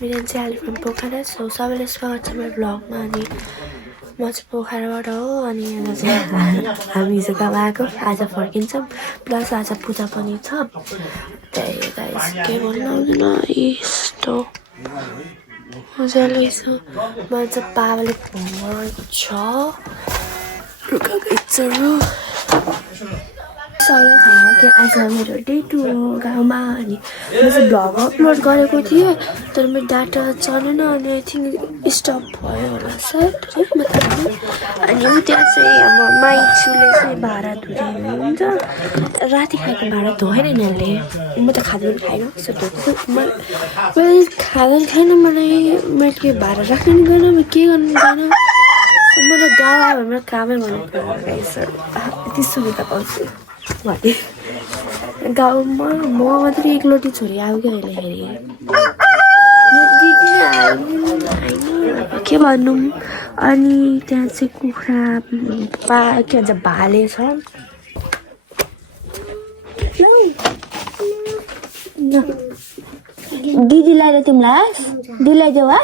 Miriam Chali from Pokhara. So सबैले स्वागत छ मेरो ब्लगमा अनि म चाहिँ पोखराबाट हो अनि यहाँ चाहिँ हामी हिजो गाउँ आएको आज फर्किन्छौँ प्लस आज पूजा पनि छ त्यही गाइस के भन्नु आउँदैन यस्तो मजाले छ मलाई चाहिँ बाबाले घुमाएको छ रुका गाइसहरु सबैलाई थाहा कि आज मेरो डे 2 हो गाउँमा अनि म चाहिँ भ्लग अपलोड गरेको थिएँ तर मेरो डाटा चलेन अनि आई थिङ्क स्टप भयो होला सायद अनि त्यहाँ चाहिँ हाम्रो माइचुले चाहिँ भाँडा धुँदै हुनुहुन्छ राति खाएको भाँडा धोएन यिनीहरूले म त खाँदैन खाएन यसो धोएको मैले खाँदैन थिएन मलाई मैले के भाँडा राख्नु नि गएन म के गर्नु गएन मलाई गाउँ आयो भने मेरो कामै गर्नु पर्यो यति सुविधा पाउँछु भने गाउँमा म मात्रै एकलोटी छोरी आयो क्या अहिले हेरेँ के भनौँ अनि त्यहाँ चाहिँ कुखुरा के भन्छ भाले छ दिदीलाई र तिमीलाई दिदीलाई देऊ है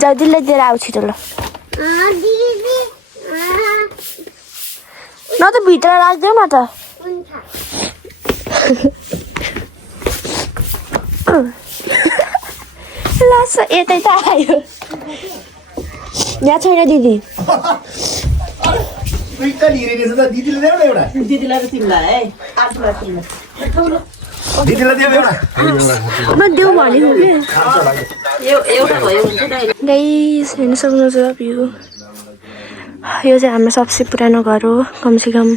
जाऊ दिदीलाई दिएर आऊ छिटो ल न त भित्र राख्दैन न त लास यतै त आयो यहाँ छैन दिदी देऊ भनेको गाइस हेर्न सक्नुहुन्छ भ्यू यो चाहिँ हाम्रो सबसे पुरानो घर हो कमसेकम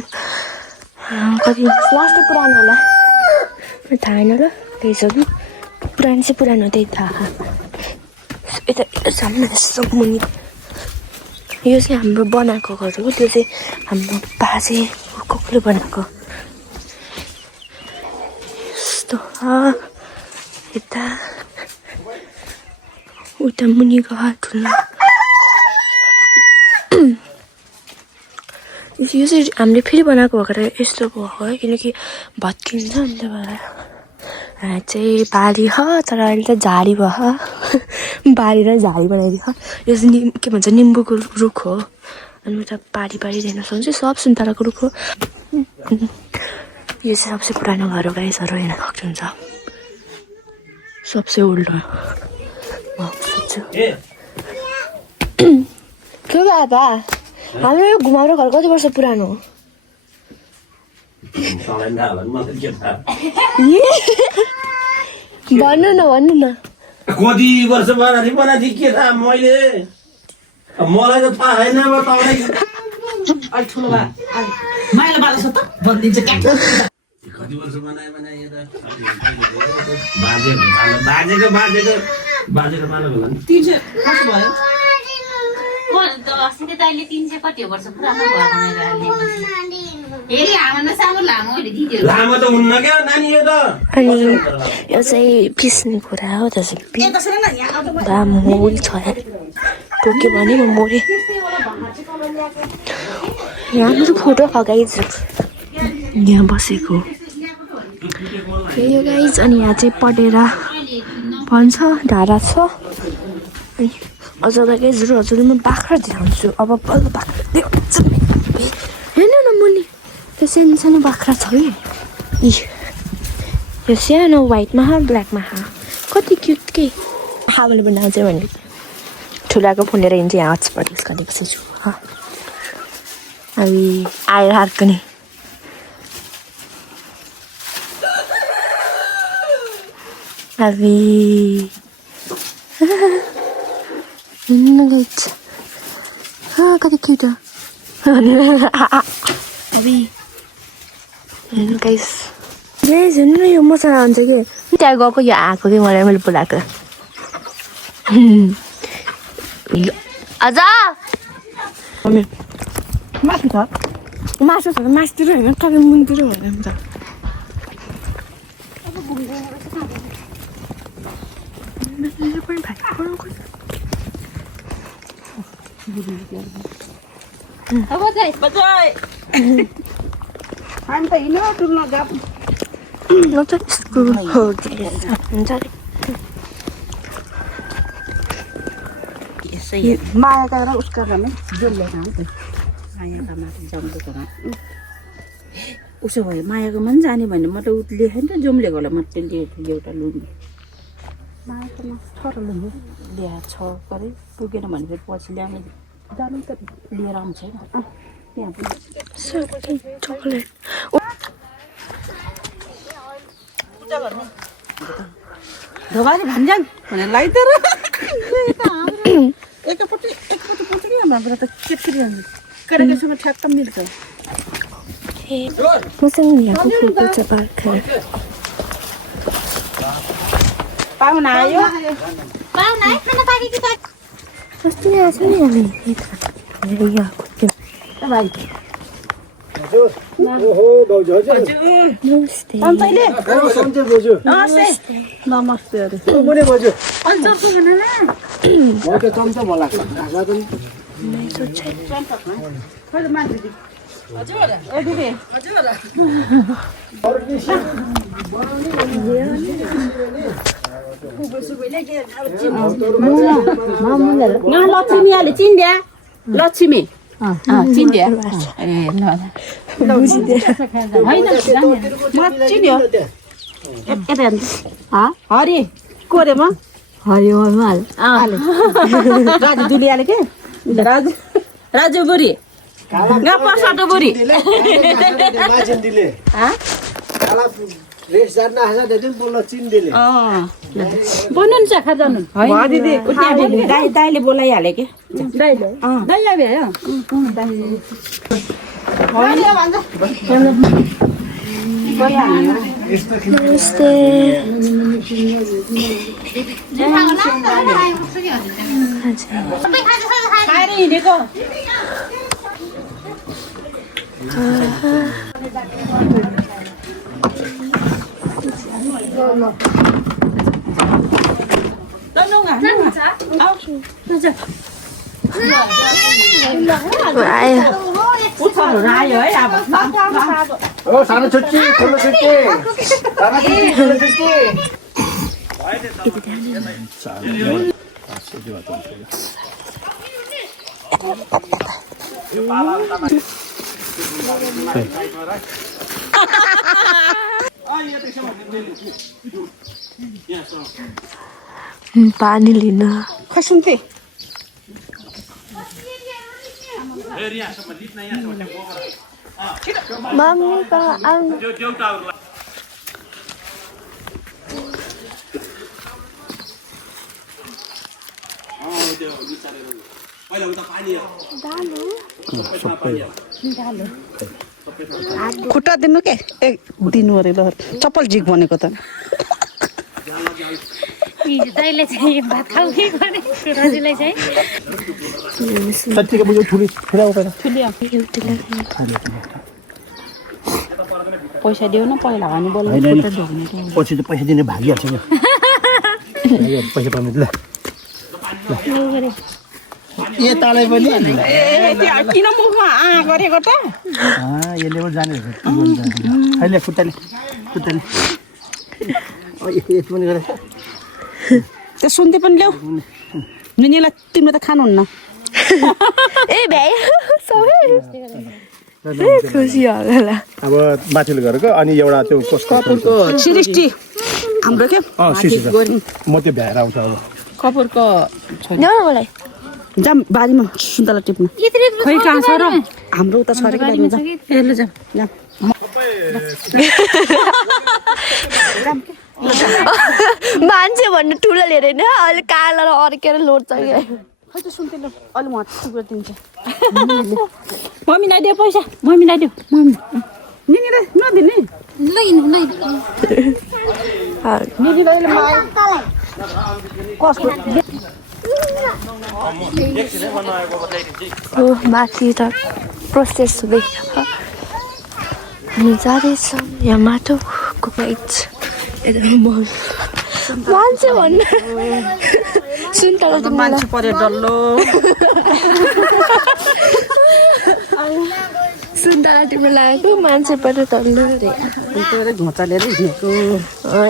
कति लास्टै पुरानो होला थाहा होइन ल त्यही छ कि पुरानो चाहिँ पुरानो त्यही थाहा यता सामने यस्तो मुनि यो चाहिँ हाम्रो बनाएको घर हो त्यो चाहिँ हाम्रो बाजे कोले बनाएको यस्तो यता उता मुनि घर ठुलो यो चाहिँ हामीले फेरि बनाएको भएर यस्तो भएको है किनकि भत्किन्छ नि त भएर चाहिँ बारी छ तर अहिले त झाडी भयो बारी र झाडी बनाइदियो यो चाहिँ के भन्छ निम्बुको रुख हो अनि उता पारी देख्न सक्नुहुन्छ सब सुन्तलाको रुख हो यो चाहिँ सबसे पुरानो घर हो गाइसहरू हेर्न सक्नुहुन्छ सबसे उल्टो के बाबा हाम्रो यो घुमाउरो घर कति वर्ष पुरानो हो भन्नु न कति वर्ष बनाएको के थाहा मैले मलाई त थाहा छैन अब तपाईँलाई ठुलो कति वर्ष बनायो भने बाजेको मानको होला नि 300 वर्ष भयो अस्ति दाइले 300 कति वर्ष पुरानो घर बनाएर हेरी लामो त हुन्न क्या नानी यो त अनि यो चाहिँ पिस्ने कुरा हो त्यसै मोरी छ टोक्यो भने म मोरे यहाँ मेरो फोटो गाइज यहाँ बसेको यो गाइज अनि यहाँ चाहिँ पटेरा भन्छ धारा छ अनि हजुरलाई गाइजहरू हजुरले म बाख्रा देखाउँछु अब बल्ल बाख्रा देखाउँछु हेर्नु न मुनि त्यो सानो सानो बाख्रा छ कि यो सानो व्हाइटमा ब्ल्याकमा कति क्युट के हावाले बनाउँछ भने ठुलाको फुनेर हिँड्छ यहाँ हटस्पट युज गर्ने बसेछु अनि आएर अर्को नि अभी कति क्युट अभी गाइस हेर्नु यो मसँग हुन्छ कि त्यहाँ गएको यो आएको कि मलाई मैले बोलाएको अझ मासु छ मासुतिर होइन तपाईँ मुनतिर होइन त अब चाहिँ बजाय Anh tí nữa tôi là gặp न त स्कुल हो हुन्छ यसै मायाका र उसका घरमा जम्लेका हो त मायाका माथि जम्लेकोमा उसो भयो मायाकोमा पनि जाने भने म त उ लेखेँ नि त जम्लेको होला मात्रै लिएको एउटा लुनी मायाकोमा छ र लुनी ल्याएको छ गरे पुगेन भने फेरि पछि ल्याउने जानु त लिएर आउँछ होइन त्यहाँ पनि चकलेट धोबाले भन्छन् भने लाइ त र एकपट्टि पर्छ कि हाम्रो त केटकेटी हुन्छ केटाकेटीसँग ठ्याक्क मिल्छ मसँग यहाँको कुकुर छ बाख्रा पाहुना आयो पाहुना है खाना पाके कि पाके कस्तो यहाँ छ नि हामी यहाँको त्यो भाइ ओहो भाउजू हजुर नमस्ते सन्चैले सन्चै भाउजू नमस्ते नमस्ते अरे कुनै भाउजू अल्छर त भन न म त चम्चा भला ढाका पनि खै त मान्छे दिदी हजुर ए दिदी हजुर लक्ष्मी आले चिन्ड्या लक्ष्मी चिन्ड्या ए ल होइन म चिन्यो यता हरि को रे म हरियो माल राजु दुलियाले के राजु राजु बुढी पसाटो बुढी माछिन्दिले काला रेस जान्न आशा देदिन बोल्न चिन्दिले बन्नु नि चाखा जानु दिदी दाइले बोलाइहाल्यो कि दाइले दाइ आयो नमस्ते खाएर हिँडेको आयो है अब ओ सानो छुट्टी ठुलो छुट्टी सानो छुट्टी ठुलो छुट्टी पानी लिन खसुन्ते मम्मी आउनु खुट्टा दिनु के ए दिनु अरे ल चप्पल झिक भनेको त दाइले चाहिँ भात खाऊ के गर्ने राजुलाई चाहिँ साँच्चीको बुझ्यो ठुली फेलाउ पहिला पैसा दियो न पहिला भने बोल्नु पछि त पैसा दिने भागिहाल्छ नि पैसा पाउने ल ए तालै पनि किन मुखमा गरेको त यसले पनि जाने अहिले खुट्टाले यति पनि गरे त्यो सुन्दै पनि ल्याऊ निनीलाई तिम्रो त खानुहुन्न ए भाइ खुसी होला अब माथिल्लो घरको अनि एउटा त्यो कपुरको सृष्टि हाम्रो के म त्यो भ्याएर आउँछ अब कपुरको ल्याउ न मलाई जाम बारीमा सुन्तला टिप्नु खै कहाँ छ र हाम्रो उता छ अरे हेर्नु जाम मान्छे भन्नु ठुलो लिएर होइन अहिले काला र अर्केर लोड्छ क्या खै त सुन्थेन अलि म टुक्रो दिन्छ मम्मी नदियो पैसा मम्मी नदियो मम्मी निनीलाई नदिने निनीलाई कसको माथि त प्रोसेस हुँदैछ हामी जाँदैछौँ यहाँ माटोको माइच मान्छे भन्नु सुन्तला त मान्छे पऱ्यो डल्लो सुन्तला टिप्नु लागेको मान्छेबाट तल्लो अरे त्यसले घोचालेर हिँडेको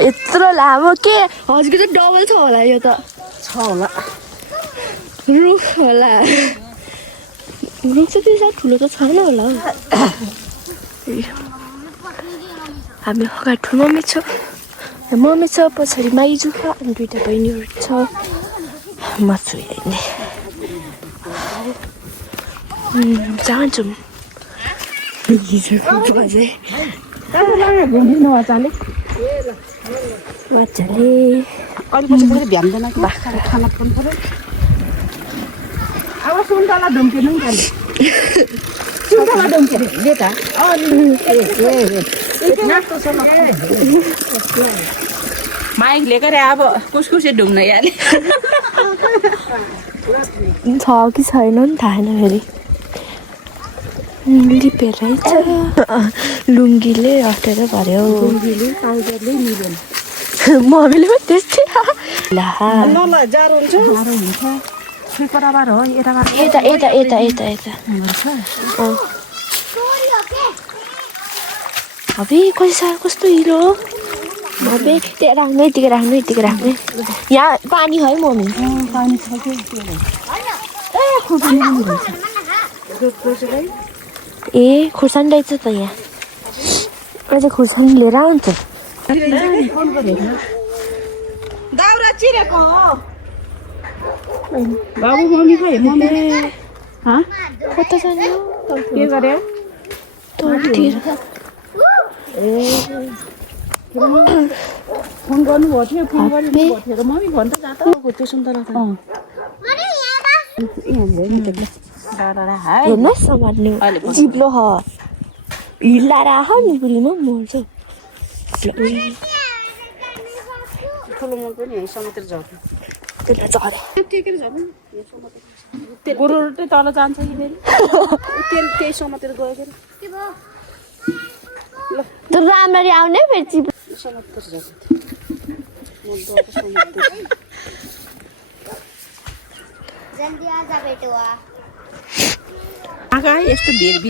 यत्रो लामो के हजुरको त डबल छ होला यो त छ होला रुख होला रुख चाहिँ त्यति साह्रो ठुलो त छैन होला हौ हामी अगाडि मम्मी छ पछाडि माइजू छ अनि दुइटा बहिनीहरू छ म छु हेर्ने जहाँ जाउँ मजाले अहिले पछि फेरि भ्याउँदैन कि खाना पनि पऱ्यो अब सुन्तला ढुम्किनु नि सुन्तला ढुम्किनु ले त माइक लिएको रे अब कुसकुसे ढुङ्न याले छ कि छैन नि थाहा छैन फेरि लिपेरै छ लुङ्गीले अटेर भर्यो टाउजरले मिलेन मम्मीले पनि त्यस्तै ल जाडो हुन्छ फिकराबार हो यताबाट यता अबे कति साह्रो कस्तो हिलो हो अबे त्यहाँ राख्नु यतिकै राख्नु यहाँ पानी है मम्मी पानी छ कि ए खुर्सानी रहेछ त यहाँ अझ खुर्सानी लिएर आउँछ दाउरा चिरेको हो बाबु मम्मी खै मम्मी कता जाने के गरे तलतिर फोन गर्नुभएको थियो फोन गर्नुभएको थियो र मम्मी भन्छ जाँदा त्यो सुन्तला त हेर्नुहोस् समात्नु चिप्लो ह हिल्लाएर आह नि बुढीमा मर्छ ठुलोमा पनि है समातेर झर्छ त्यसलाई झरे टेकेर झर्नु गोरु चाहिँ तल जान्छ कि फेरि त्यही समातेर गयो फेरि तर राम्ररी आउने फेरि चिप्लो समातेर झर्छ जल्दी आजा बेटुआ आगा यस्तो भिड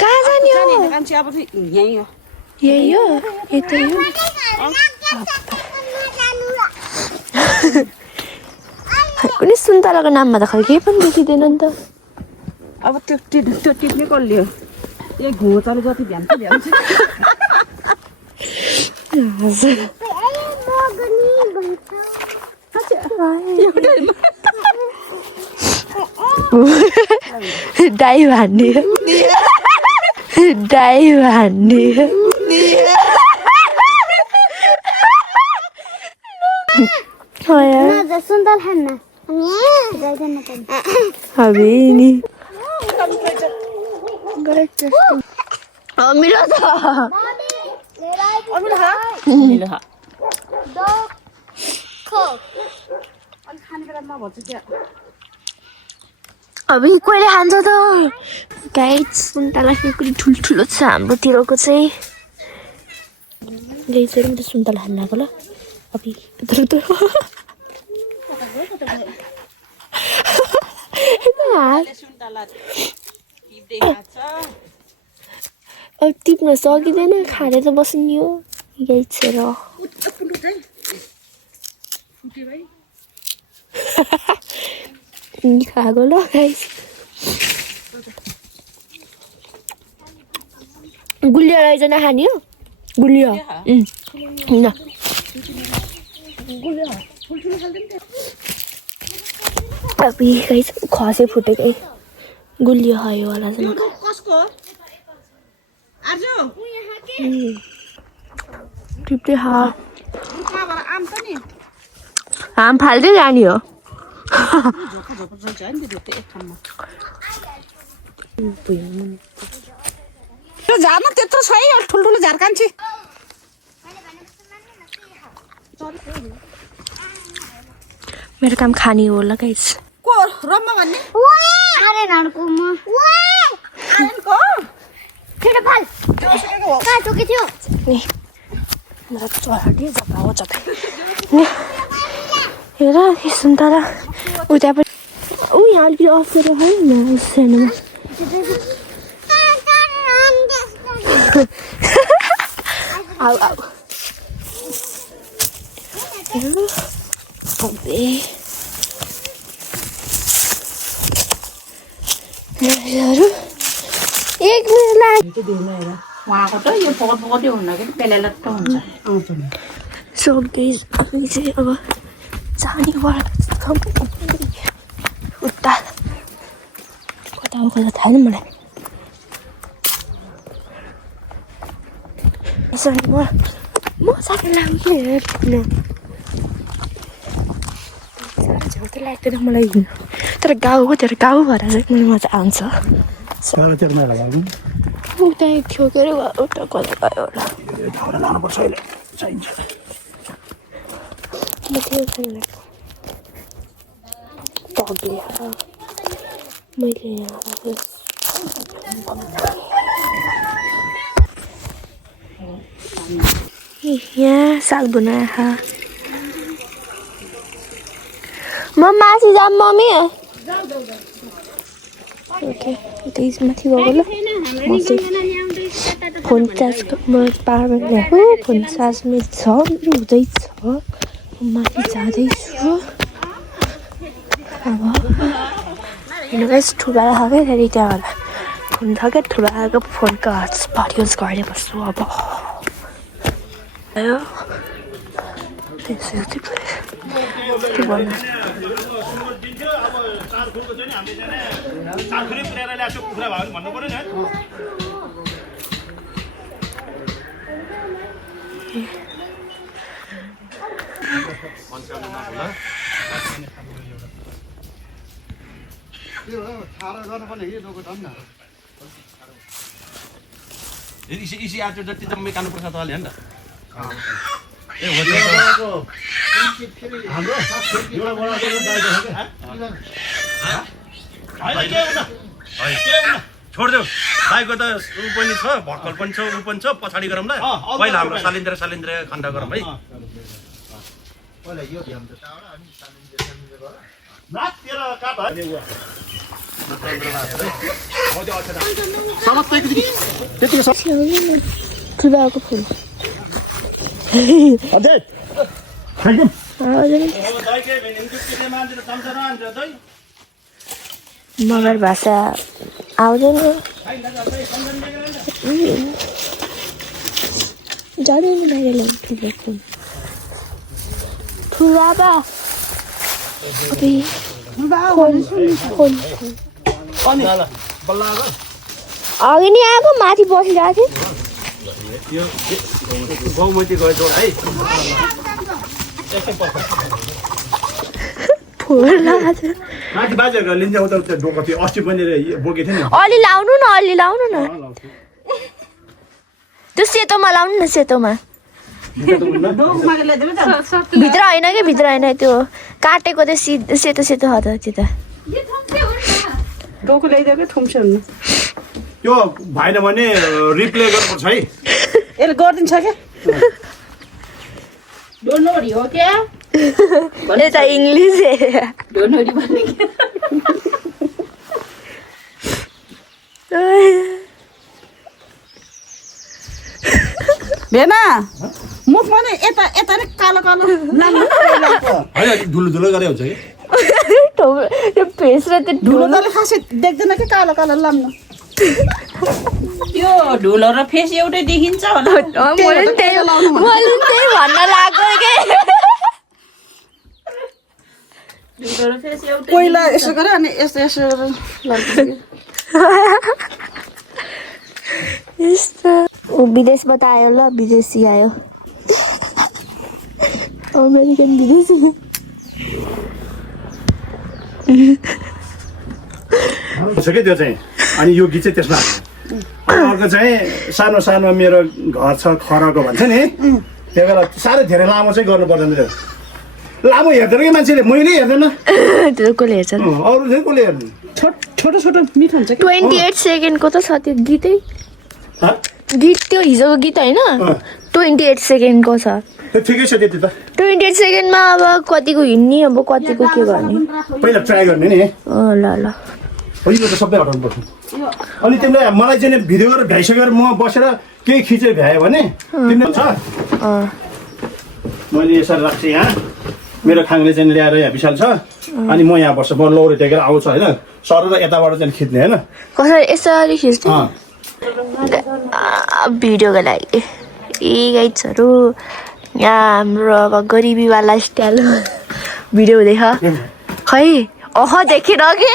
कहाँ जाने हो मान्छे अब यहीँ हो यही हो यतै हो कुनै सुन्तलाको नाममा त खै केही पनि देखिँदैन नि त अब त्यो टिप्ने कसले हो ए घोचाले जति भ्यान्छ डाइ भन्ने सुन्दर है ना अबे नि मिलो त अब कहिले खान्छ त गाई सुन्तला फेरि ठुल्ठुलो छ हाम्रोतिरको चाहिँ गाई चाहिँ त सुन्तला खानु लाग्यो ल अब अब टिप्न सकिँदैन खाएर त बस्ने हो गाई छेर खाएको ल गाई गुलियो रहेछ नखाने हो गुलियो न खसे फुटेकै गुलियो खायो होला टिप्दै आम फाल्दै जाने हो झार्नु त्यत्रो छ है ठुल्ठुलो झारकान्छे मेरो काम खाने हो ल गाइस को रम्मा भन्ने अरे नानको म आनको फेरि फाल कहाँ टोके थियो मेरो चराले जगाओ जतै हेर यो सुन्तला उता पनि यहाँ अलिकति अप्ठ्यारो है न सानोमा आऊ आऊ अबे एक मिनट उहाँको त यो पकड पकटै हुन्न कि पेलेलट्ट हुन्छ सो गाइस हामी चाहिँ अब जाने वाला उता कता हो कता थाहा छैन मलाई यसरी मजाले लाग्यो हेर्नु छेउ त लाग्दैन मलाई हिँड्नु तर गाउँ भएर चाहिँ मलाई मजा आउँछ उता एक थियो के अरे उता कता गयो होला मैले यहाँ साग बनाया म माथि जाऊँ मम्मी ओके त्यही माथि गएको ल म चाहिँ फोन चार्ज म पावर ब्याङ्क ल्याएको फोन चार्ज मेरो छ हुँदैछ माथि जाँदैछु अब हेर्नु गाइस ठुलो खाएँ त्यहाँदेखि त्यहाँबाट फोन छ क्या ठुलो आएको फोनको हटस्पट युज गर्ने बस्छु अब आयो के भन्नु इसी आज जति जम्मै कानुपर्छ तले हैन त छोड्देऊ दाइको त ऊ पनि छ भक्कल पनि छ ऊ पनि छ पछाडि गरौँ ल पहिला हाम्रो सालिन्द्र खण्ड गरौँ है ठुलोको फुल मगर भाषा आउँदैन जाँदैन बाहिर ठुलो फुल ठुला बा अघि नि आएको माथि बसिरहेको थियो गौमती गयो जोड है माथि बाजेको लिन्छ उता उता डोको थियो अस्ति पनि बोकेको थियो नि अलि लाउनु न त्यो सेतोमा लाउनु न सेतोमा भित्र होइन कि भित्र होइन त्यो काटेको त्यो सेतो सेतो छ त त्यो डोको ल्याइदिएको थुम्छ त्यो भएन भने रिप्ले गर्नुपर्छ है यसले गरिदिन्छ क्या डोनोरी हो क्या यता इङ्ग्लिस डोनोरी भन्ने भेना मुख भने यता यता नै कालो कालो होइन धुलो धुलो गरे हुन्छ कि त्यो फेस र त्यो ढुलो त खासै देख्दैन कि कालो कालो लाम्नु त्यो ढुलो र फेस एउटै देखिन्छ होला मैले त्यही भन्न लाग्यो के ढुलो र फेस एउटै पहिला यसो गरे अनि यसो यसो यस्तो ऊ विदेशबाट आयो ल विदेशी आयो अमेरिकन विदेशी छ कि त्यो चाहिँ अनि यो गीत चाहिँ त्यसमा अर्को चाहिँ सानो सानो मेरो घर छ खरको भन्छ नि त्यही बेला साह्रै धेरै लामो चाहिँ गर्नु पर्दैन त्यो लामो हेर्दैन कि मान्छेले मैले हेर्दैन त्यो कसले हेर्छ अरू चाहिँ कसले हेर्नु छोटो छोटो मिठो हुन्छ 28 सेकेन्डको त छ त्यो गीतै हँ? गीत त्यो हिजोको गीत होइन 28 सेकेन्डको छ त्यो ठिकै छ त्यति त 28 सेकेन्डमा अब कतिको हिँड्ने अब कतिको के गर्ने पहिला ट्राई गर्ने नि ल ल हो यो त सबै हटाउनु पर्छ अनि तिमीले मलाई चाहिँ भिडियो गरेर भ्याइसकेर म बसेर केही खिचेर भ्यायो भने तिमीले छ मैले यसरी राख्छु यहाँ मेरो खाङले चाहिँ ल्याएर यहाँ विशाल छ अनि म यहाँ बस्छु म लौरी टेकेर आउँछ होइन सर र यताबाट चाहिँ खिच्ने होइन कसरी यसरी खिच्ने भिडियोको लागि गाइड्सहरू यहाँ हाम्रो अब गरिबीवाला स्टाइल भिडियो हुँदैछ खै देखेर कि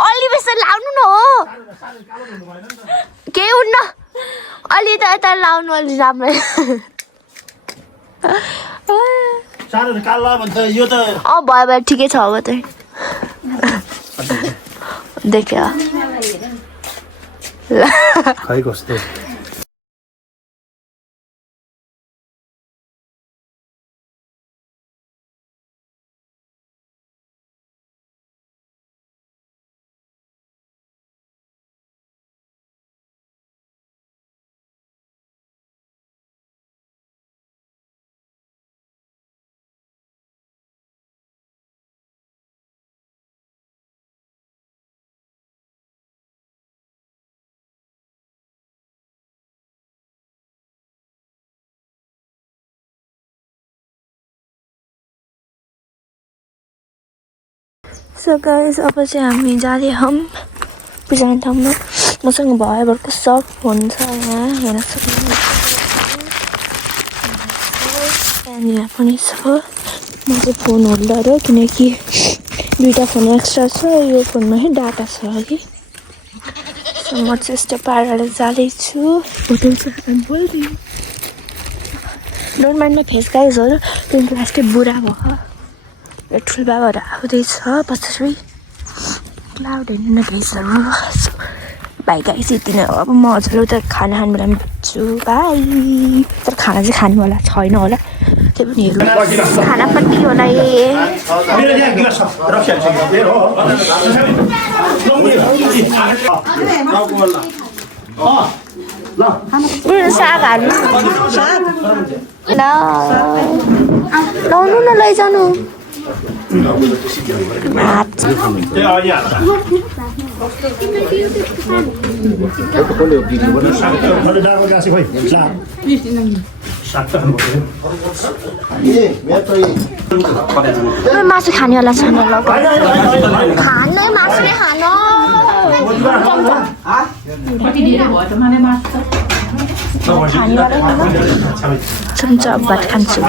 अलि बेसी लाउनु न हो केही हुन्न अलि त यता लाउनु अलि राम्रै यो त भयो भयो ठिकै छ अब चाहिँ देख्यो खै कस्तो सो गाइस अब चाहिँ हामी जाँदैछौँ पुजाने ठाउँमा मसँग भयभरको सब फोन छ यहाँ हेर्न सक्नुहुन्छ त्यहाँनिर पनि छ म चाहिँ फोन होल्डर हो किनकि दुईवटा फोन एक्स्ट्रा छ यो फोनमा डाटा छ कि सो म चाहिँ यस्तो पाराले जाँदैछु होटल छ बोल्दिनु डोन्ट माइन्ड माई फेस गाइजहरू त्यो लास्टै बुढा भयो ठुलो बाबाहरू आउँदैछ पछाडि क्लाउड हेर्नु न गाइजहरू बाई गाइस यति नै हो अब म हजुरले उता खाना खानु बेला भेट्छु बाई तर खाना चाहिँ खानेवाला छैन होला त्यही पनि हेर्नु खाना पनि होला साग हाल्नु लाउनु न लैजानु मासु खानेवाला छैन ल खानै मासु नै खान चम्चा भात खान्छु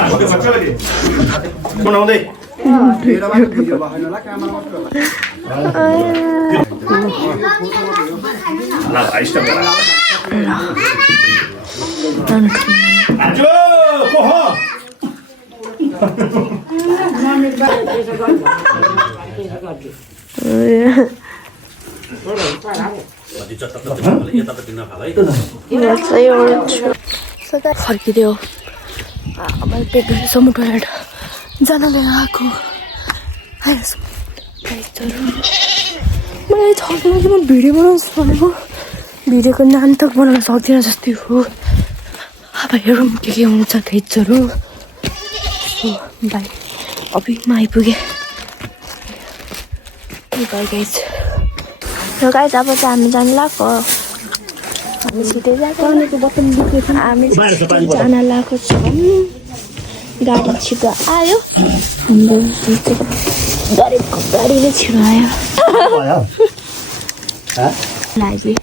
फर्किदियो मैले पेट समुद्र जान लिएर आएको मलाई थप्नु कि म भिडियो बनाउँछु भनेको भिडियोको नाम तक बनाउन सक्दिनँ जस्तै हो अब हेरौँ के हुन्छ गाइजहरू बाई अभिमा आइपुगेँ बाई गाइज र गाइज अब चाहिँ हामी जानु लाग्यो हामी छिटै जान्छ हामी जान लागेको छौँ गाडी छिटो आयो हाम्रो गाडीले छिटो आयो लागि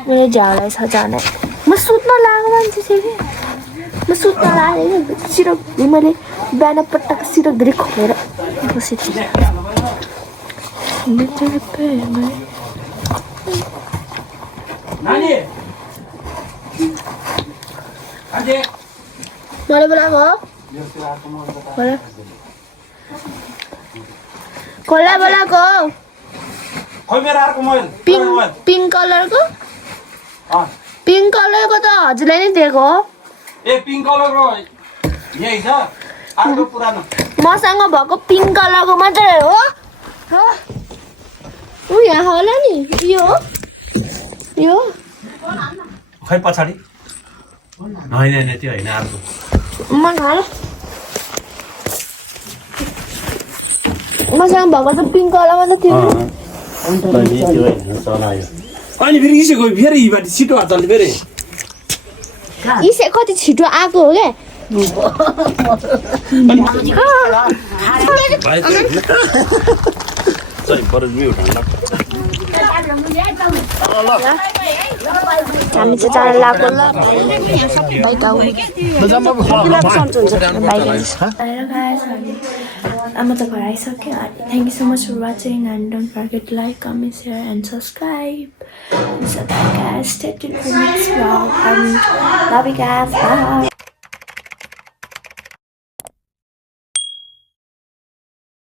मेरो झ्याउलाई छ जाने म सुत्न लागेको मान्छे थिएँ कि म सुत्न लागेको सिरक मैले बिहान पटक सिरक धेरै खोलेर बसेको थिएँ मलाई बोलाएको कसलाई बोलाएको पिङ्क कलरको पिङ्क कलरको त हजुरलाई नै दिएको मसँग भएको पिङ्क कलरको मात्रै हो ऊ यहाँ होला नि यो खै पछाडि होइन त्यो होइन अर्को मसँग भएको त पिङ्क कलर मात्रै थियो चलायो अनि फेरि इसो गयो फेरि यीबाट छिटो हात चल्यो फेरि इसे कति छिटो आएको हो क्या हामी चाहिँ जान लाग्यो ल आमा त घर आइसक्यो thank you so much for watching and don't forget to like comment share and subscribe So guys, stay tuned for next vlog and love you guys. Bye.